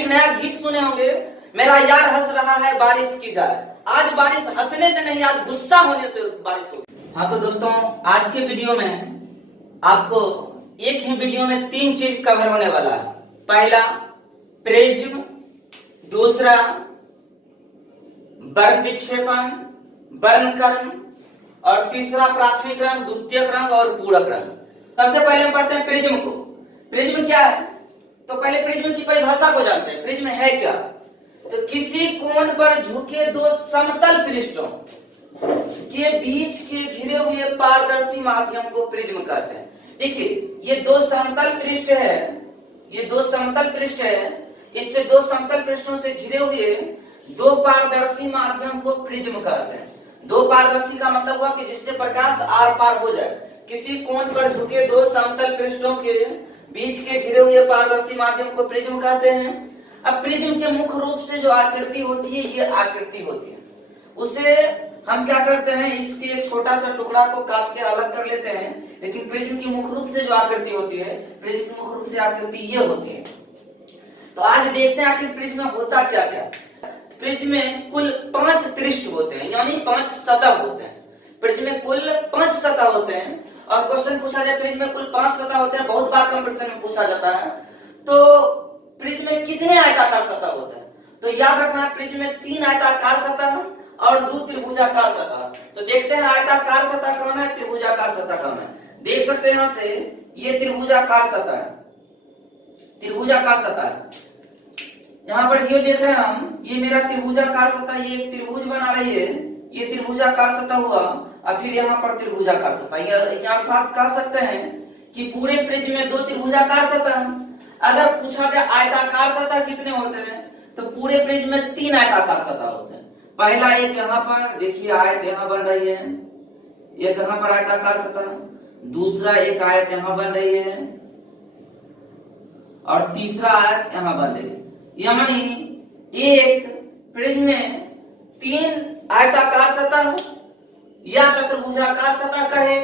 एक नया गीत सुने होंगे, मेरा यार हंस रहा है बारिश की जाए। आज बारिश हंसने से नहीं, आज गुस्सा होने से बारिश हो। हाँ तो दोस्तों, आज के वीडियो में आपको एक ही वीडियो में 3 चीज कवर होने वाला है। पहला प्रिज्म, दूसरा वर्ण विक्षेपण, वर्णक्रम, और तीसरा प्राथमिक रंग, द्वितीयक रंग और पूरक रंग। सबसे पहले हम पढ़ते हैं प्रिज्म को। प्रिज्म क्या है? तो पहले प्रिज्म की परिभाषा को जानते हैं। प्रिज्म है क्या? तो किसी कोण पर झुके 2 समतल पृष्ठों के बीच के घिरे हुए पारदर्शी माध्यम को प्रिज्म कहते हैं। देखिए, ये 2 समतल पृष्ठ है, ये 2 समतल पृष्ठ है, इससे 2 समतल पृष्ठों से घिरे हुए 2 पारदर्शी माध्यम को प्रिज्म कहते हैं। 2 पारदर्शी का मतलब हुआ कि जिससे प्रकाश आर पार हो जाए। किसी कोण पर झुके 2 समतल पृष्ठों के बीच के घिरे हुए पारदर्शी माध्यम को प्रिज्म कहते हैं। अब प्रिज्म के मुख्य रूप से जो आकृति होती है, ये आकृति होती है। उसे हम क्या करते हैं, इसके एक छोटा सा टुकड़ा को काट के अलग कर लेते हैं, लेकिन प्रिज्म की मुख्य रूप से जो आकृति होती है, प्रिज्म की मुख्य रूप से आकृति ये होती है। तो आज देखते हैं आखिर प्रिज्म में होता क्या क्या। प्रिज्म में कुल 5 पृष्ठ होते हैं, यानी 5 सतह होते हैं। प्रिज्म में कुल 5 सतह होते हैं। और क्वेश्चन पूछा जाए प्रिज्म में कुल 5 सतह होते हैं, बहुत बार कंपटीशन में पूछा जाता है। तो प्रिज्म में कितने आयताकार सतह होते हैं? तो याद रखना है, प्रिज्म में 3 आयताकार सतह और 2 त्रिभुजाकार सतह। तो देखते हैं आयताकार सतह कौन है, त्रिभुजाकार सतह कौन है। देख सकते हैं यहां से, ये त्रिभुजाकार सतह है, त्रिभुजाकार सतह है। यहाँ पर ये देख रहे हैं हम, ये मेरा त्रिभुजाकार सतह, ये एक त्रिभुज बना रही है, ये त्रिभुजाकार सतह हुआ। और फिर यहाँ पर त्रिभुजाकार सतह, ये अर्थात कह सकते हैं कि पूरे प्रिज्म में 2 त्रिभुजाकार सतह। अगर पूछा जाए आयताकार सतह कितने होते हैं, तो पूरे प्रिज्म में 3 आयताकार सतह होते हैं। पहला एक यहाँ पर देखिए आयत यहाँ बन रही है, एक यहाँ पर आयताकार सतह, दूसरा एक आयत यहाँ बन रही है, और तीसरा आयत यहाँ बन रही है। यानी एक प्रिज्म में 3 आयताकार सतह या चतुर्भुजाकार सतह कहे,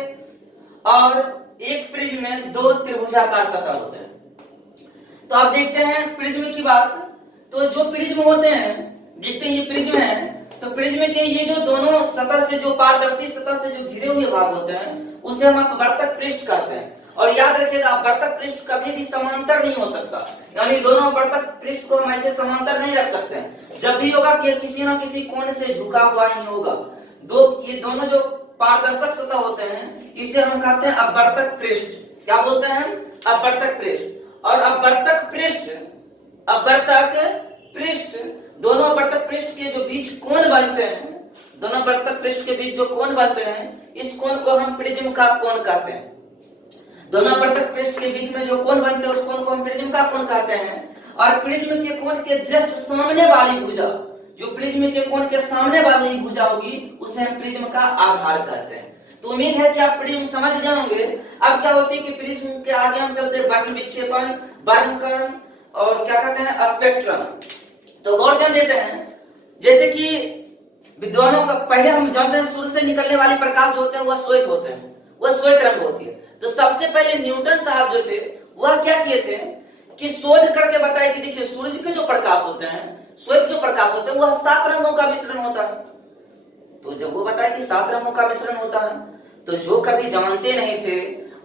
और एक प्रिज्म में 2 त्रिभुजाकार सतह होते हैं। तो अब देखते हैं प्रिज्म की बात। तो जो प्रिज्म होते हैं, देखते हैं ये प्रिज्म है, तो प्रिज्म के ये जो दोनों सतह से, जो पारदर्शी सतह से जो घिरे हुए भाग होते हैं, उसे हम अपवर्तक पृष्ठ कहते हैं। और याद रखिएगा, अपवर्तक पृष्ठ कभी भी समांतर नहीं हो सकता, यानी दोनों अपवर्तक पृष्ठ को हम ऐसे समांतर नहीं रख सकते हैं। जब भी होगा कि किसी ना किसी कोण से झुका हुआ ही होगा। ये दोनों जो पारदर्शक सतह होते हैं, इसे हम कहते हैं अपवर्तक पृष्ठ। क्या बोलते हैं हम? अपवर्तक पृष्ठ। और अपवर्तक पृष्ठ, अपवर्तक पृष्ठ, दोनों अपवर्तक पृष्ठ के जो बीच कोण बनते हैं, दोनों अपवर्तक पृष्ठ के बीच जो कोण बनते हैं, इस कोण को हम प्रिज्म का कोण कहते हैं। दोनों अपवर्तक पृष्ठ के बीच में जो कोण बनते हैं, उस कोण को हम प्रिज्म का कोण कहते हैं। और प्रिज्म के कोण के जस्ट सामने वाली भुजा, जो प्रिज्म के कोण के सामने वाली भुजा होगी, उसे हम प्रिज्म का आधार कहते हैं। तो उम्मीद है कि आप प्रिज्म समझ जाओगे। अब क्या होती है कि प्रिज्म के आगे हम चलते हैं वर्ण विक्षेपण, वर्णक्रम और क्या कहते हैं स्पेक्ट्रम। तो गौर ध्यान देते हैं, जैसे कि विद्वानों का पहले हम जानते हैं सूर्य से निकलने वाले प्रकाश जो होते हैं वह श्वेत होते हैं, वह श्वेत रंग होती है। तो सबसे पहले न्यूटन साहब जो थे, वह क्या किए थे कि शोध करके बताए कि देखिए सूरज के जो प्रकाश होते हैं, श्वेत जो प्रकाश होते हैं, वह 7 रंगों का मिश्रण होता है। तो जब वो बताया कि 7 रंगों का मिश्रण होता है, तो जो कभी जानते नहीं थे,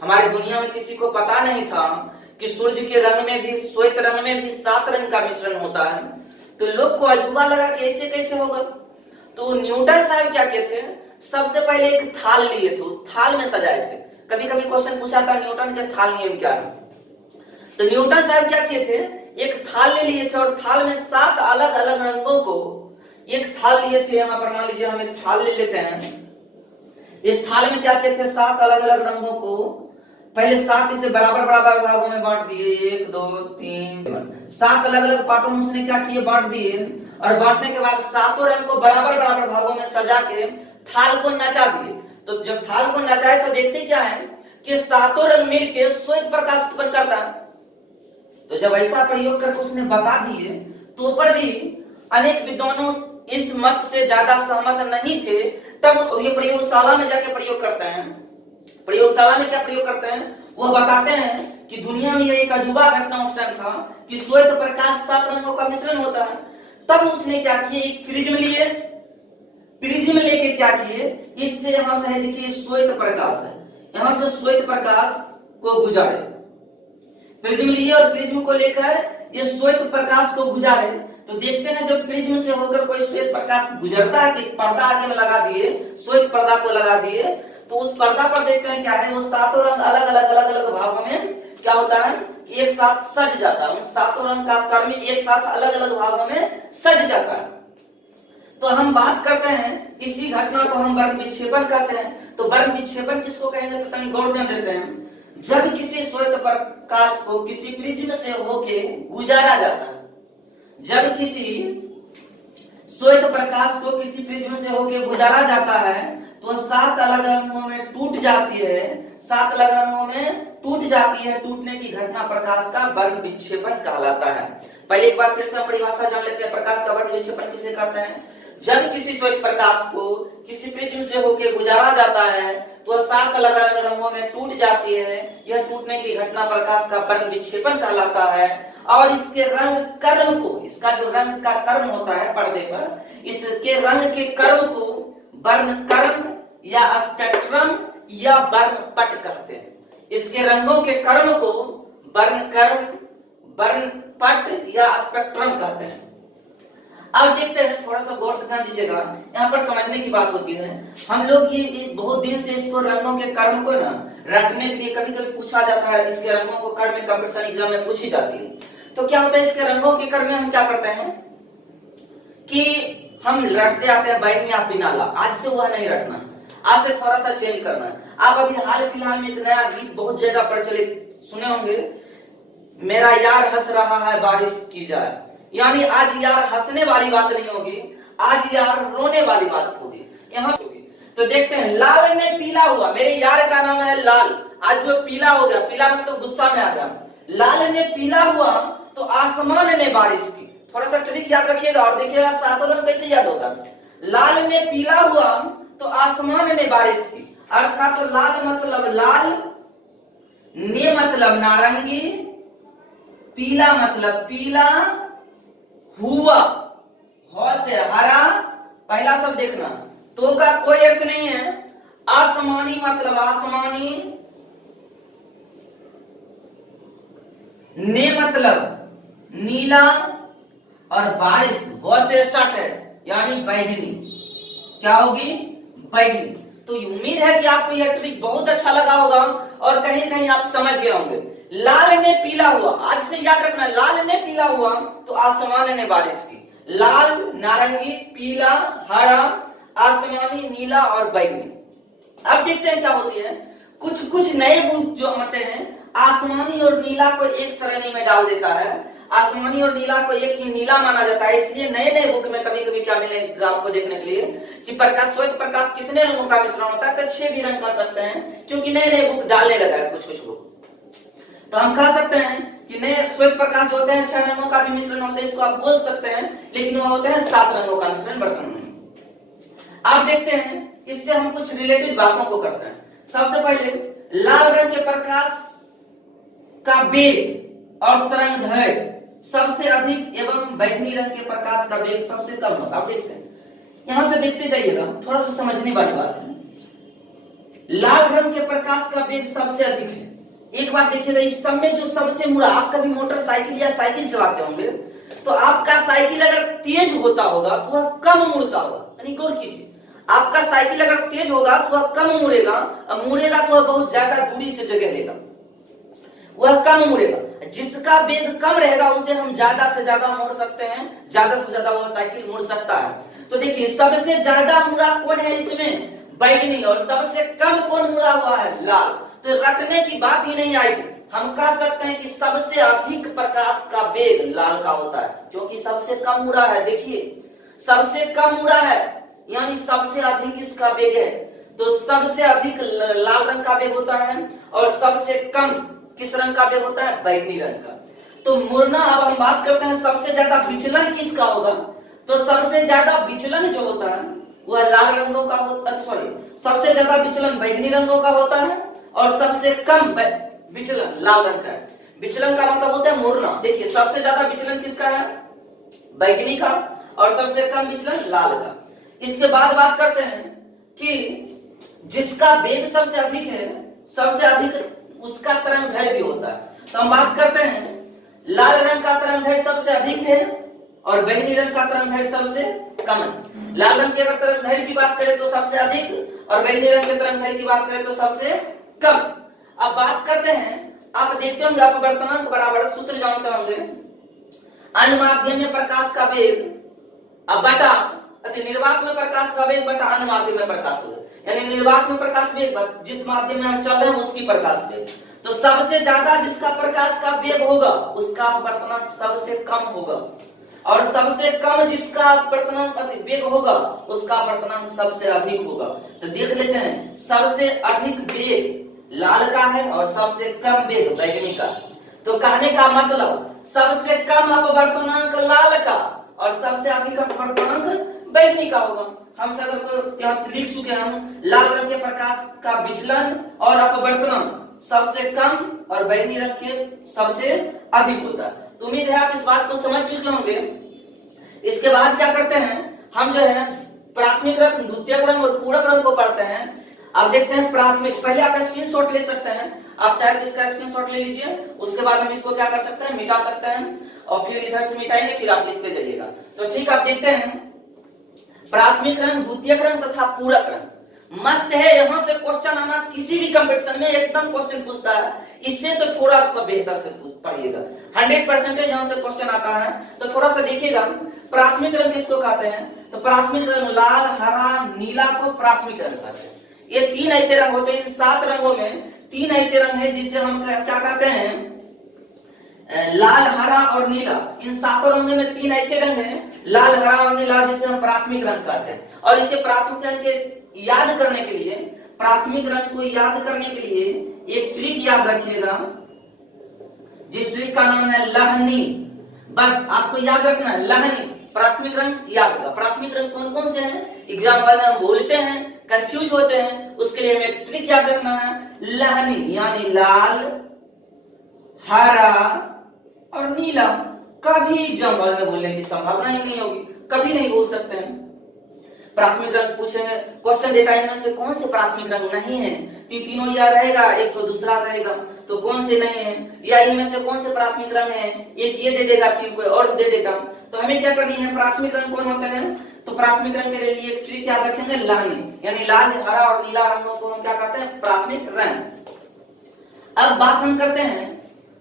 हमारी दुनिया में किसी को पता नहीं था कि सूर्य के रंग में भी, श्वेत रंग में भी 7 रंग का मिश्रण होता है, तो लोग को अजूबा लगा कि ऐसे कैसे होगा। तो न्यूटन साहब क्या किए थे, सबसे पहले एक थाल लिए थे, थाल में सजाए थे। कभी कभी क्वेश्चन पूछा था न्यूटन के थाल नियम क्या है। तो न्यूटन साहब क्या किए थे, एक थाल ले लिए थे, और थाल में 7 अलग अलग रंगों को एक थाल लिए थे। यहाँ पर मान लीजिए हम एक थाल ले लेते हैं, इस थाल में क्या किए थे, 7 अलग अलग रंगों को पहले 7 इसे बराबर बराबर भागों में बांट दिए, 1 2 3 7 अलग अलग पार्टों में उसने क्या किए, बांट दिए। और बांटने के बाद 7 रंग को बराबर बराबर भागों में सजा के थाल को नचा दिए। तो जब थाल को नचाए तो देखते क्या है कि 7 रंग मिलकर श्वेत प्रकाश उत्पन्न करता है। तो जब ऐसा प्रयोग करके उसने बता दिए, तो पर भी अनेक विद्वानों इस मत से ज्यादा सहमत नहीं थे। तब ये प्रयोगशाला में जाके प्रयोग करते हैं, प्रयोगशाला में क्या प्रयोग करते हैं, वो बताते हैं कि दुनिया में एक अजूबा घटना उस टाइम था कि श्वेत प्रकाश 7 रंगों का मिश्रण होता है। तब उसने क्या किया, एक प्रिज्म लिए, प्रिज्म लेके क्या किए, इससे यहां से देखिए श्वेत प्रकाश है, यहां से श्वेत प्रकाश को गुजारे, प्रिज्म लिए और प्रिज्म को लेकर ये श्वेत प्रकाश को गुजारे। तो देखते हैं जब प्रिज्म से होकर कोई श्वेत प्रकाश गुजरता है कि पर्दा आगे में लगा दिए, श्वेत पर्दा को लगा दिए, तो उस पर्दा पर देखते हैं क्या है, वो 7 रंग अलग अलग भागों में क्या होता है, एक साथ सज जाता है। उन 7 रंग का कर्म एक साथ अलग अलग भागों में सज जाता है। तो हम बात करते हैं इसी घटना को हम वर्ण विक्षेपण कहते हैं। तो वर्ण विक्षेपण किसको कहेंगे, तो तनी गौर ध्यान देते हैं। जब किसी श्वेत प्रकाश को किसी प्रिज्म से होके गुजारा जाता है, जब किसी श्वेत प्रकाश को किसी प्रिज्म से होके गुजारा जाता है तो 7 अलग रंगों में टूट जाती है, 7 अलग रंगों में टूट जाती है। टूटने की घटना प्रकाश का वर्ण विक्षेपण कहलाता है। पहले एक बार फिर से हम परिभाषा जान लेते हैं, प्रकाश का वर्ण विक्षेपण किसे कहते हैं। जब किसी श्वेत प्रकाश को किसी प्रिज्म से होकर गुजारा जाता है तो 7 अलग अलग रंगों में टूट जाती है। यह टूटने की घटना प्रकाश का वर्ण विक्षेपण कहलाता है। और इसके रंग कर्म को, इसका जो रंग का कर्म होता है पर्दे पर, इसके रंग के कर्म को वर्ण कर्म या स्पेक्ट्रम या वर्ण पट कहते हैं। इसके रंगों के कर्म को वर्ण कर्म, वर्ण पट या स्पेक्ट्रम कहते हैं। अब देखते हैं, थोड़ा सा गौर से ध्यान दीजिएगा, यहाँ पर समझने की बात होती है। हम लोग ये बहुत दिन से इसको रंगों के कर्म को ना रटने के लिए कभी कभी पूछा जाता है, इसके रंगों को कर्म में कंपटीशन एग्जाम में पूछी जाती है। तो क्या होता है, इसके रंगों के कर्म में हम क्या करते हैं कि हम रटते आते हैं बैगनी या पिनाला। आज से वह नहीं रटना है, आज से थोड़ा सा चेंज करना है। आप अभी हाल फिलहाल में एक नया गीत बहुत ज्यादा प्रचलित सुने होंगे, मेरा यार हंस रहा है बारिश की जाए। यानी आज यार हंसने वाली बात नहीं होगी, आज यार रोने वाली बात होगी। यहाँ तो देखते हैं, लाल में पीला हुआ, मेरे यार का नाम है लाल, आज जो पीला हो गया, पीला मतलब गुस्सा में आ गया। लाल ने पीला हुआ तो आसमान ने बारिश की। थोड़ा सा ट्रिक याद रखिएगा और देखिएगा 7 रंग कैसे याद होता है। लाल में पीला हुआ तो आसमान ने बारिश की, अर्थात तो लाल मतलब लाल, ने मतलब नारंगी, पीला मतलब पीला, हुआ हो से हरा। पहला सब देखना, तो का कोई अर्थ नहीं है। आसमानी मतलब आसमानी, ने मतलब नीला, और बारिश वो से स्टार्ट है यानी बैगनी। क्या होगी, बैगनी। तो उम्मीद है कि आपको यह ट्रिक बहुत अच्छा लगा होगा और कहीं कहीं आप समझ गए होंगे। लाल ने पीला हुआ, आज से याद रखना, लाल ने पीला हुआ तो आसमान ने बारिश की। लाल, नारंगी, पीला, हरा, आसमानी, नीला और बैगनी। अब देखते हैं क्या होती है। कुछ कुछ नए बुक जो आते हैं आसमानी और नीला को एक श्रेणी में डाल देता है। आसमानी और नीला को एक ही नीला माना जाता है। इसलिए नए नए बुक में कभी कभी क्या मिलेगा आपको देखने के लिए कि प्रकाश, श्वेत प्रकाश कितने रंगों का मिश्रण होता है, तो 6 भी रंग कर सकते हैं, क्योंकि नए नए बुक डालने लगा है कुछ कुछ बुक। तो हम कह सकते हैं कि नए श्वेत प्रकाश जो होते हैं 6 रंगों का भी मिश्रण होता है, इसको आप बोल सकते हैं, लेकिन वो होते हैं 7 रंगों का मिश्रण बर्तन में। आप देखते हैं, इससे हम कुछ रिलेटेड बातों को करते हैं। सबसे पहले लाल रंग के प्रकाश का वेग और तरंग दैर्घ्य सबसे अधिक एवं बैगनी रंग के प्रकाश का वेग सबसे कम होता है। आप देखते हैं, यहां से देखते जाइएगा, थोड़ा सा समझने वाली बात है। लाल रंग के प्रकाश का वेग सबसे अधिक है। एक बात देखिएगा, इस सब में जो सबसे मुड़ा, आप कभी मोटरसाइकिल या साइकिल चलाते होंगे तो आपका साइकिल अगर तेज होता होगा तो वह कम मुड़ता होगा। यानी गौर कीजिए, आपका साइकिल अगर तेज होगा तो वह कम मुड़ेगा, और मुड़ेगा तो वह बहुत ज्यादा दूरी से जगह लेगा, वह कम मुड़ेगा। जिसका वेग कम रहेगा उसे हम ज्यादा से ज्यादा मोड़ सकते हैं, ज्यादा से ज्यादा वह साइकिल मुड़ सकता है। तो देखिए, सबसे ज्यादा मुड़ा कौन है इसमें, बैगनी, और सबसे कम कौन मुड़ा हुआ है, लाल। तो रखने की बात ही नहीं आएगी। हम कह सकते हैं कि सबसे अधिक प्रकाश का वेग लाल का होता है, क्योंकि सबसे कम मुड़ा है। देखिए, सबसे कम मुड़ा है यानी सबसे अधिक इसका वेग है। तो सबसे अधिक लाल रंग का वेग होता है और सबसे कम किस रंग का वेग होता है, बैगनी रंग का। तो मुड़ना, अब हम बात करते हैं सबसे ज्यादा विचलन किसका होगा। तो सबसे ज्यादा विचलन जो होता है वह लाल रंगों का होता है, सॉरी, सबसे ज्यादा विचलन बैगनी रंगों का होता है और सबसे कम विचलन लाल रंग का है। विचलन का मतलब होता है मुड़ना। देखिए सबसे ज्यादा विचलन किसका है? बैगनी का, और सबसे कम विचलन लाल का। इसके बाद बात करते हैं कि जिसका वेग सबसे अधिक है, सबसे अधिक उसका तरंग दैर्घ्य भी होता है। तो हम बात करते हैं लाल रंग का तरंग दैर्घ्य सबसे अधिक है और बैगनी रंग का तरंग दैर्घ्य सबसे कम है। लाल रंग के अगर तरंग दैर्घ्य की बात करें तो सबसे अधिक, और बैगनी रंग के तरंग दैर्घ्य की बात करें तो सबसे कम। अब बात करते हैं, आप देखते होंगे आप अपवर्तनांक बराबर सूत्र जानते होंगे, अन्य माध्यम में प्रकाश का वेग बटा निर्वात में प्रकाश का वेग बटा अन्य माध्यम में प्रकाश वेग, यानी निर्वात में प्रकाश वेग जिस माध्यम में हम चल रहे हैं उसकी प्रकाश वेग। तो सबसे ज्यादा जिसका प्रकाश का वेग होगा उसका अपवर्तनांक सबसे कम होगा, और सबसे कम जिसका अपवर्तनांक वेग होगा उसका अपवर्तनांक सबसे अधिक होगा। तो देख लेते हैं, सबसे अधिक वेग लाल का है और सबसे कम वेग बैगनी का। तो कहने का मतलब सबसे कम अपवर्तनांक लाल का और सबसे अधिक अपवर्तनांक बैगनी का होगा। हम से अगर यहाँ लिख चुके हम लाल रंग के प्रकाश का विचलन और अपवर्तनांक सबसे कम और बैगनी रंग के सबसे अधिक होता है। तो उम्मीद है आप इस बात को समझ चुके होंगे। इसके बाद क्या करते हैं, हम जो है प्राथमिक रंग, द्वितीयक रंग और पूरक रंग को पढ़ते हैं। अब देखते हैं प्राथमिक, पहले आप स्क्रीनशॉट ले सकते हैं, आप चाहे तो इसका स्क्रीनशॉट ले लीजिए, उसके बाद हम इसको क्या कर सकते हैं, मिटा सकते हैं, और फिर इधर से मिटाएंगे, फिर आप लिखते जाइएगा। तो ठीक, आप देखते हैं प्राथमिक रंग, द्वितीयक रंग तथा पूरक रंग। मस्त है, यहाँ से क्वेश्चन आना किसी भी कंपटीशन में एकदम क्वेश्चन पूछता है, इससे तो थोड़ा सा बेहतर से पढ़िएगा। 100% यहाँ से क्वेश्चन आता है, तो थोड़ा सा देखिएगा। प्राथमिक रंग किसको कहते हैं? तो प्राथमिक रंग लाल, हरा, नीला को प्राथमिक रंग कहते हैं। ये तीन ऐसे रंग होते हैं, इन 7 रंगों में 3 ऐसे रंग है जिसे हम क्या कहते हैं, लाल, हरा और नीला। इन 7 रंगों में 3 ऐसे रंग हैं, लाल, हरा और नीला, जिसे हम प्राथमिक रंग कहते हैं। और इसे प्राथमिक रंग के याद करने के लिए, प्राथमिक रंग को याद करने के लिए एक ट्रिक याद रखिएगा, जिस ट्रिक का नाम है लहनी। बस आपको याद रखना है लहनी, प्राथमिक रंग याद होगा। प्राथमिक रंग कौन कौन से हैं, एग्जाम वाले हम बोलते हैं, कंफ्यूज होते हैं, उसके लिए हमें ट्रिक याद रखना है लहनी, यानी लाल, हरा और नीला। कभी एग्जाम वाले में बोलने की संभावना ही नहीं होगी, कभी नहीं बोल सकते हैं। प्राथमिक रंग पूछेंगे, क्वेश्चन डेटा इनमें से कौन से प्राथमिक रंग नहीं है, तीनों या रहेगा, एक तो दूसरा रहेगा, तो कौन से नहीं है, या इनमें से कौन से प्राथमिक रंग है, एक ये दे देगा, 3 कोई और दे देगा। तो हमें क्या करनी है, प्राथमिक रंग कौन होते हैं, तो प्राथमिक रंग के लिए एक ट्रिक याद रखेंगे लहनी, यानी लाल, हरा और नीला रंगों को हम क्या कहते हैं, प्राथमिक रंग। अब बात हम करते हैं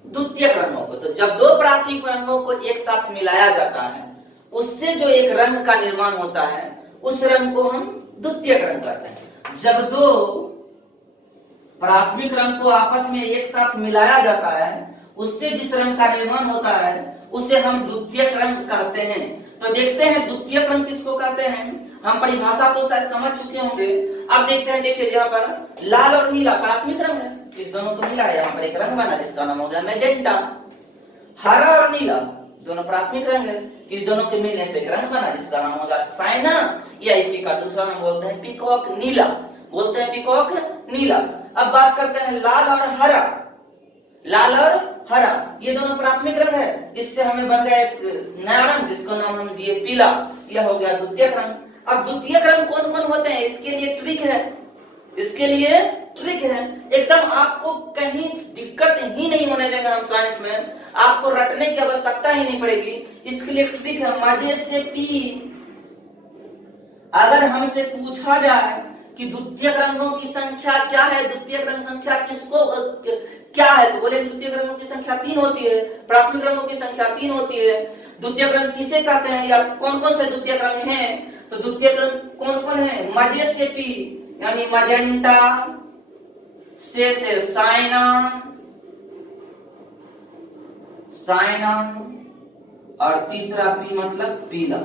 द्वितीयक रंगों को। तो जब 2 प्राथमिक रंगों को एक साथ मिलाया जाता है, उससे जो एक रंग का निर्माण होता है, उस रंग को हम द्वितीयक रंग कहते हैं। जब 2 प्राथमिक रंग को आपस में एक साथ मिलाया जाता है, उससे जिस रंग का निर्माण होता है उसे हम द्वितीयक रंग कहते हैं। तो देखते हैं द्वितीयक रंग किसको कहते हैं। हम परिभाषा तो शायद समझ चुके होंगे। अब देखते हैं, देखिए यहाँ पर लाल और नीला प्राथमिक रंग है, इस दोनों को मिला है, यहाँ पर एक रंग बना जिसका नाम हो गया मैजेंटा। हरा और नीला दोनों प्राथमिक रंग है, इस दोनों के मिलने से एक रंग बना जिसका नाम होगा साइना, या इसी का दूसरा नाम बोलते हैं पीकॉक नीला, बोलते हैं पीकॉक नीला। अब बात करते हैं लाल और हरा। लाल और हरा ये दोनों प्राथमिक रंग है, इससे हमें बन गया एक नया रंग जिसका नाम हम दिए पीला, यह हो गया द्वितीयक रंग। अब द्वितीयक रंग कौन कौन होते हैं, इसके लिए ट्रिक है, इसके लिए ट्रिक है, एकदम आपको कहीं दिक्कत ही नहीं होने देंगे हम साइंस में, आपको रटने की आवश्यकता ही नहीं पड़ेगी। इसके लिए ट्रिक है मजे से पी। अगर हमसे पूछा जाए कि द्वितीयक रंगों की संख्या क्या है, द्वितीयक रंग संख्या किसको क्या है, तो बोले द्वितीयक रंगों की संख्या 3 होती है, प्राथमिक रंगों की संख्या 3 होती है। द्वितीयक रंग किसे कहते हैं, या कौन कौन से द्वितीयक रंग हैं, तो द्वितीयक रंग कौन कौन है, मजे से पी, यानी मजेंटा, से साइना, साइना, और तीसरा पी मतलब पीला।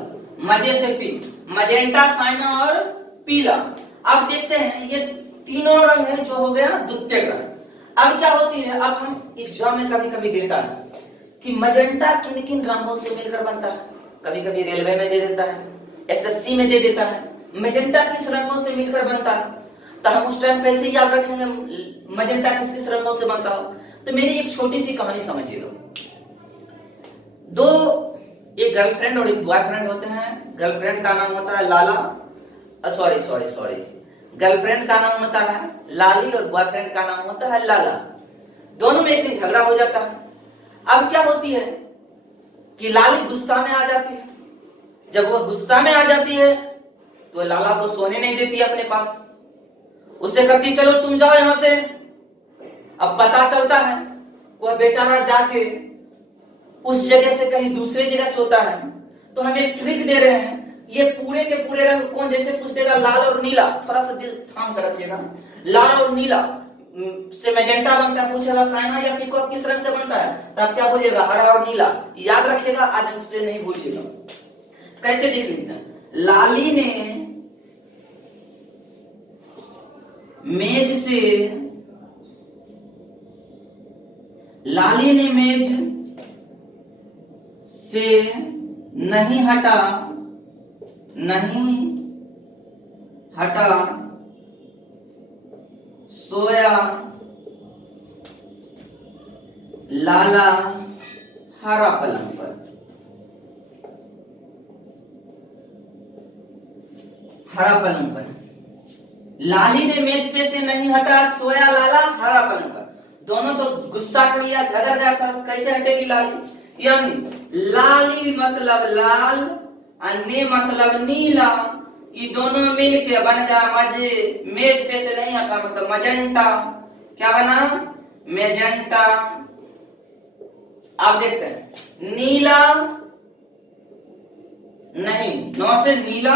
मजे से पी, मजेंटा, साइना और पीला। अब देखते हैं ये तीनों रंग है जो हो गया द्वितीयक रंग। अब क्या होती है, अब हम एग्जाम में कभी कभी देता है कि मजेंटा किन किन रंगों से मिलकर बनता है, कभी कभी रेलवे में दे देता है, एसएससी में दे देता है, मजेंटा किस रंगों से मिलकर बनता है। तो हम उस टाइम कैसे याद रखेंगे मजेंटा किस किस रंगों से बनता हो? तो मेरी एक छोटी सी कहानी समझिएगा। दो, एक गर्लफ्रेंड और एक बॉयफ्रेंड होते हैं। गर्लफ्रेंड का नाम होता है लाला, सॉरी, गर्लफ्रेंड का नाम होता है लाली और बॉयफ्रेंड का नाम होता है लाला। दोनों में एक दिन झगड़ा हो जाता है। अब क्या होती है कि लाली गुस्सा में आ जाती है। जब वो गुस्सा में आ जाती है तो लाला को सोने नहीं देती अपने पास। उससे कहती चलो तुम जाओ यहां से। अब पता चलता है वह बेचारा जाके उस जगह से कहीं दूसरी जगह सोता है। तो हम एक ट्रिक दे रहे हैं, ये पूरे के पूरे रंग कौन जैसे पूछ देगा लाल और नीला, थोड़ा सा दिल थाम कर रखिएगा। लाल और नीला से मैजेंटा बनता है, पूछेगा साइना या पीकॉक किस रंग से बनता है, तो आप क्या बोलिएगा? हरा और नीला। याद रखिएगा, आज से नहीं भूलिएगा। कैसे देख लीजिए, लाली ने मेज से नहीं हटा सोया लाला हरा पलंग पर। लाली ने मेज पे से नहीं हटा सोया लाला हरा पलंग पर। दोनों तो गुस्सा कर लिया, झगड़ जाता। कैसे हटेगी लाली? यानी लाली मतलब लाल और ने मतलब नीला, ये दोनों मिलके बन गया मजे। मेज पे से नहीं हटा मतलब मजेंटा। क्या बना? मैजेंटा। आप देखते हैं नीला नहीं, नौ से नीला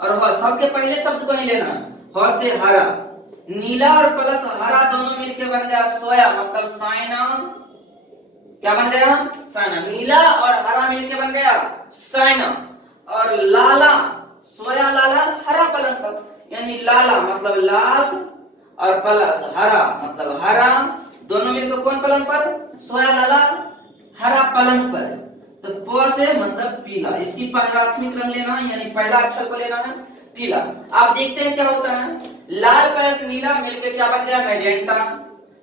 और ह, सबके पहले शब्द को नहीं लेना, ह से हरा। नीला और प्लस हरा दोनों मिलके बन गया सोया मतलब साइना। क्या बन गया? साइना। नीला और हरा मिलके बन गया साइना। और लाला, सोया लाला हरा पलंग पर, यानी लाला मतलब लाल और प्लस हरा मतलब हरा, दोनों मिलकर कौन पलंग पर? सोया लाला हरा पलंग पर। तो प से मतलब पीला, इसकी प्राथमिक रंग लेना है, यानी पहला अक्षर को लेना है पीला। आप देखते हैं क्या होता है, लाल प्लस नीला मिलकर क्या बन गया? मैजेंटा।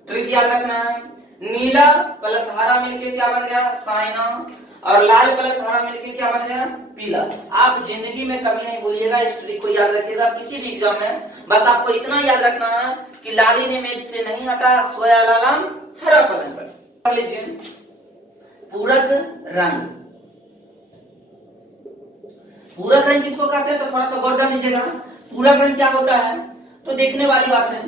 ट्रिक याद रखना है, नीला प्लस हरा मिलके क्या बन गया? साइना। और लाल प्लस हरा मिलके क्या बन गया? पीला। आप जिंदगी में कभी नहीं भूलिएगा, इस ट्रिक को याद रखिएगा किसी भी एग्जाम में। बस आपको इतना याद रखना है कि लाली ने मेज से नहीं हटा सोया लाला हरा पलंग पर। कर लीजिए पूरक रंग। पूरक रंग किसको कहते हैं? तो थोड़ा सा गौर कर लीजिएगा। पूरक रंग क्या होता है? तो देखने वाली बात है,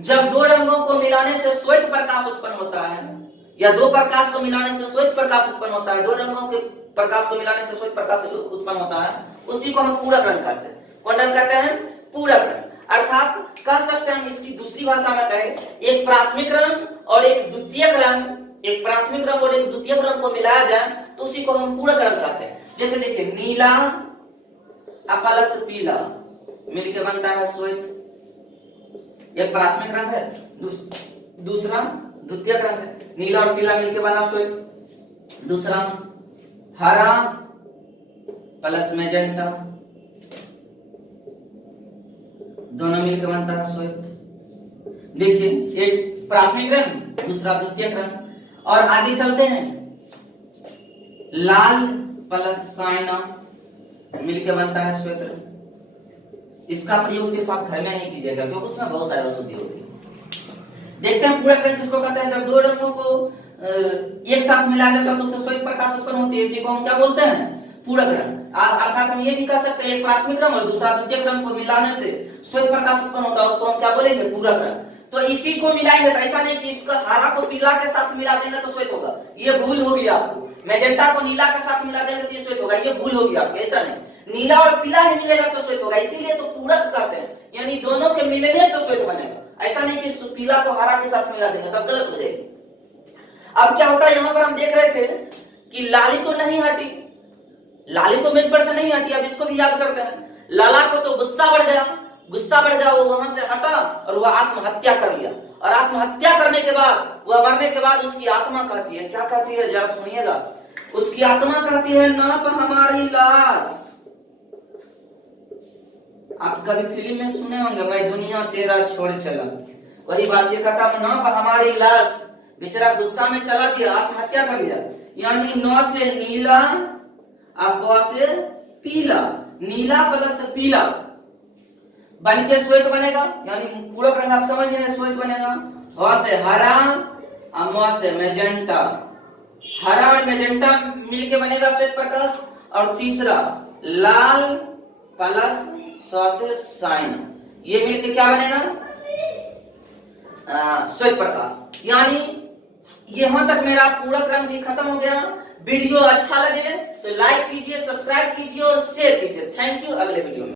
जब दो रंगों को मिलाने से श्वेत प्रकाश उत्पन्न होता है, या दो प्रकाश को मिलाने से श्वेत प्रकाश उत्पन्न होता है, दो रंगों के प्रकाश को मिलाने से श्वेत प्रकाश उत्पन्न होता है, उसी को हम पूरक रंग कहते हैं। कौन रंग कहते हैं? पूरक रंग। अर्थात कह सकते हैं हम इसकी दूसरी भाषा में कहें, एक प्राथमिक रंग और एक द्वितीयक रंग, एक प्राथमिक रंग और एक द्वितीयक रंग को मिलाया जाए तो उसी को हम पूरक रंग कहते हैं। जैसे देखिए नीला प्लस पीला मिलके बनता है श्वेत, एक प्राथमिक रंग है, दूसरा द्वितीयक रंग है। नीला और पीला मिलके बना श्वेत। दूसरा हरा प्लस मैजेंटा, दोनों मिलकर बनता है श्वेत। देखिए एक प्राथमिक रंग, दूसरा द्वितीयक रंग। और आगे चलते हैं, लाल प्लस साइना मिलकर बनता है श्वेत रंग। इसका प्रयोग सिर्फ आप घर में नहीं कीजिएगा क्योंकि उसमें बहुत सारी अशुद्धि होती है। देखते हैं पूरक रंग किसको कहते हैं? जब दो रंगों को एक साथ मिलाया जाता है तो उससे श्वेत प्रकाश उत्पन्न होती है, इसी को हम क्या बोलते हैं? पूरक रंग। अर्थात हम ये भी कह सकते हैं एक प्राथमिक रंग और दूसरा द्वितीयक रंग को मिलाने से श्वेत प्रकाश उत्पन्न होता है, उसको हम क्या बोलेंगे? पूरक रंग। तो इसी को मिलाएंगे, तो ऐसा नहीं कि इसका हरा को पीला के साथ मिला देंगे तो श्वेत होगा, ये भूल होगी आपको। मैजेंटा को नीला के साथ मिला देंगे तो ये श्वेत होगा, ये भूल होगी आपको। ऐसा नहीं, नीला और पीला ही मिलेगा तो श्वेत होगा, इसीलिए तो पूरक कहते हैं, यानी दोनों के मिलने से श्वेत बनेगा। ऐसा नहीं कि पीला को हरा के साथ मिला देंगे तब गलत हो जाएगी। अब क्या होता है, यहाँ पर हम देख रहे थे कि लाली तो नहीं हटी, लाली तो मेज पर से नहीं हटी। अब इसको भी याद करते हैं, लाला को तो गुस्सा बढ़ गया, वो वहां से हटा और वह आत्महत्या कर लिया। और आत्महत्या करने के बाद, वह मरने के बाद उसकी आत्मा कहती है, क्या कहती है जरा सुनिएगा। उसकी आत्मा कहती है, नाप हमारी लाश, आप कभी फिल्म में सुने होंगे, मैं दुनिया तेरा छोड़ चला, वही बात ये खत्म ना, पर हमारी लाश बेचारा गुस्सा में चला दिया, आत्महत्या कर लिया। यानी नौ से नीला और प से पीला, नीला प्लस पीला बन के श्वेत बनेगा, यानी पूरा रंग आप समझ रहे हैं, श्वेत बनेगा। ह से हरा और म से मैजेंटा, हरा और मैजेंटा मिलके बनेगा श्वेत प्रकाश। और तीसरा लाल प्लस स से साइन, ये मिलके क्या बनेगा? श्वेत प्रकाश। यानी यहाँ तक मेरा पूरा क्रम भी खत्म हो गया। वीडियो अच्छा लगे तो लाइक कीजिए, सब्सक्राइब कीजिए और शेयर कीजिए। Thank you. अगले वीडियो में